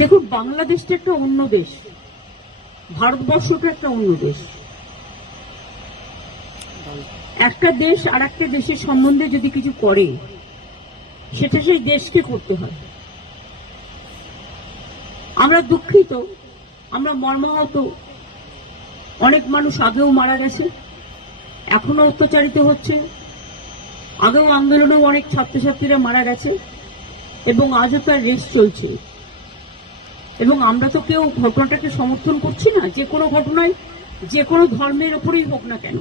দেখুন, বাংলাদেশটা একটা অন্য দেশ, ভারতবর্ষটা একটা অন্য দেশ। একটা দেশ আর একটা দেশের সম্বন্ধে যদি কিছু করে, সেটা সেই দেশকে করতে হয়। আমরা দুঃখিত, আমরা মর্মাহত। অনেক মানুষ আগেও মারা গেছে, এখনো অত্যাচারিত হচ্ছে। আগেও আন্দোলনেও অনেক ছাত্রছাত্রীরা মারা গেছে এবং আজও তার রেস চলছে। এবং আমরা তো কেউ ঘটনাটাকে সমর্থন করছি না। যে কোনো ঘটনায়, যে কোনো ধর্মের ওপরেই হোক না কেন,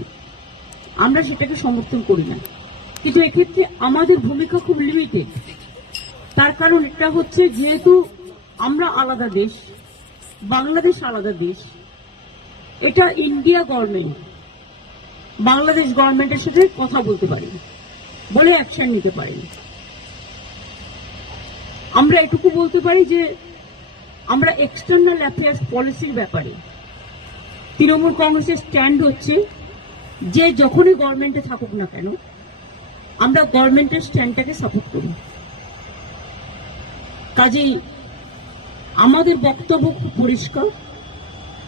আমরা সেটাকে সমর্থন করি না। কিন্তু এক্ষেত্রে আমাদের ভূমিকা খুব লিমিটেড। তার কারণ এটা হচ্ছে, যেহেতু আমরা আলাদা দেশ, বাংলাদেশ আলাদা দেশ, এটা ইন্ডিয়া গভর্নমেন্ট বাংলাদেশ গভর্নমেন্টের সাথে কথা বলতে পারি, বলে অ্যাকশন নিতে পারি। আমরা এটুকু বলতে পারি যে আমরা এক্সটার্নাল অ্যাফেয়ার্স পলিসির ব্যাপারে তৃণমূল কংগ্রেসের স্ট্যান্ড হচ্ছে যে যখনই গভর্নমেন্টে থাকুক না কেন, আমরা গভর্নমেন্টের স্ট্যান্ডটাকে সাপোর্ট করি। কাজেই আমাদের বক্তব্য খুব পরিষ্কার।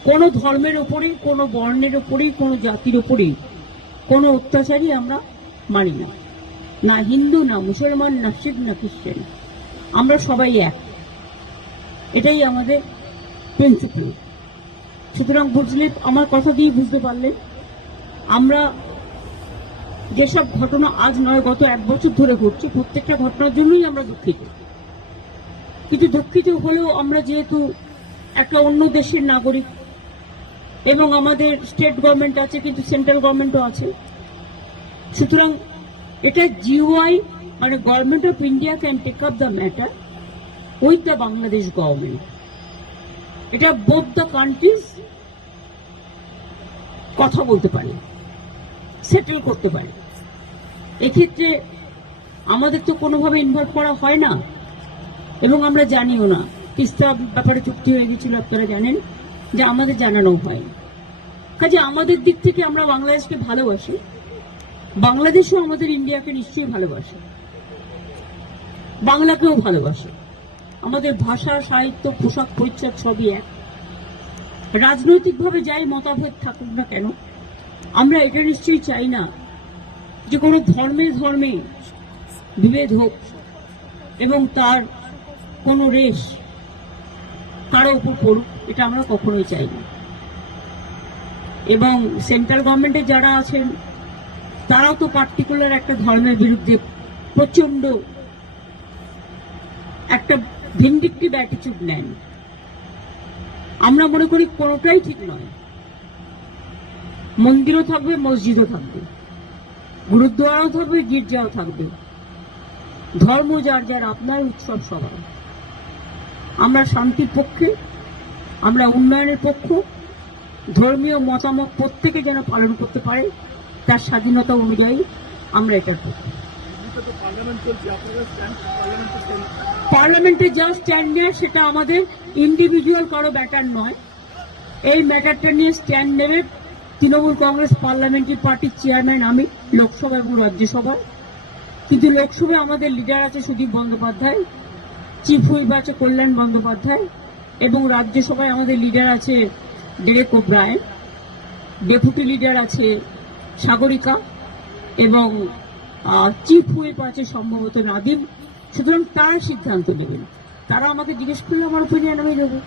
কোনো ধর্মের ওপরেই, কোনো বর্ণের ওপরেই, কোনো জাতির ওপরেই কোনো অত্যাচারই আমরা মানি না। না হিন্দু, না মুসলমান, না শিখ, না খ্রিস্টান, আমরা সবাই এক। এটাই আমাদের প্রিন্সিপাল। সুতরাং বুঝলে, আমার কথা দিয়ে বুঝতে পারলেন, আমরা যেসব ঘটনা আজ নয় গত 1 বছর ধরে ঘটছে, প্রত্যেকটা ঘটনার জন্যই আমরা দুঃখিত। কিন্তু দুঃখিত হলেও আমরা যেহেতু একটা অন্য দেশের নাগরিক এবং আমাদের স্টেট গভর্নমেন্ট আছে, কিন্তু সেন্ট্রাল গভর্নমেন্টও আছে, সুতরাং এটা জিওআই মানে government of India can take up the matter with the Bangladesh government. এটা বোথ দ্য কান্ট্রিজ কথা বলতে পারে, সেটেল করতে পারে। এক্ষেত্রে আমাদের তো কোনোভাবে ইনভলভ করা হয় না এবং আমরা জানিও না। তিস্তা ব্যাপারে চুক্তি হয়ে গেছিল, আপনারা জানেন, যে আমাদের জানানো হয়। কাজে আমাদের দিক থেকে আমরা বাংলাদেশকে ভালোবাসি, বাংলাদেশও আমাদের ইন্ডিয়াকে নিশ্চয়ই ভালোবাসে, বাংলাকেও ভালোবাসে। আমাদের ভাষা, সাহিত্য, পোশাক পরিচ্ছদ সবই এক। রাজনৈতিকভাবে যাই মতভেদ থাকুক না কেন, আমরা এটা নিশ্চয়ই চাই না যে কোনো ধর্মে ধর্মে বিভেদ হোক এবং তার কোনো রেশ কারো উপর পড়ুক, এটা আমরা কখনোই চাই না। এবং সেন্ট্রাল গভর্নমেন্টে যারা আছেন, তারাও তো পার্টিকুলার একটা ধর্মের বিরুদ্ধে প্রচন্ড একটা ভিন্ডিকটিভ অ্যাটিটিউড নেন। আমরা মনে করি কোনোটাই ঠিক নয়। মন্দিরও থাকবে, মসজিদও থাকবে, গুরুদ্বারাও থাকবে, গির্জাও থাকবে। ধর্ম যার যার, আপনার উৎসব সবার। আমরা শান্তির পক্ষে, আমরা উন্নয়নের পক্ষ। ধর্মীয় মতামত প্রত্যেকে যেন পালন করতে পারে তার স্বাধীনতা অনুযায়ী, আমরা এটার পক্ষে। পার্লামেন্টে যা স্ট্যান্ড নেয় সেটা আমাদের ইন্ডিভিজুয়াল কারো ব্যাটার নয়। এই ম্যাটারটা নিয়ে স্ট্যান্ড নেবে তৃণমূল কংগ্রেস পার্লামেন্টারি পার্টির চেয়ারম্যান আমি, লোকসভা এবং রাজ্যসভায়। কিন্তু লোকসভায় আমাদের লিডার আছে সুদীপ বন্দ্যোপাধ্যায়, চিফ হুইপ আছে কল্যাণ বন্দ্যোপাধ্যায়, এবং রাজ্যসভায় আমাদের লিডার আছে ডেরেক ওব্রায়েন, ডেপুটি লিডার আছে সাগরিকা, এবং চিফ হুইপ আছে সম্ভবত নাদিম। সুতরাং তারা সিদ্ধান্ত নেবেন। তারা আমাকে জিজ্ঞেস করলে আমার ওপিনিয়ন আমি দেবো।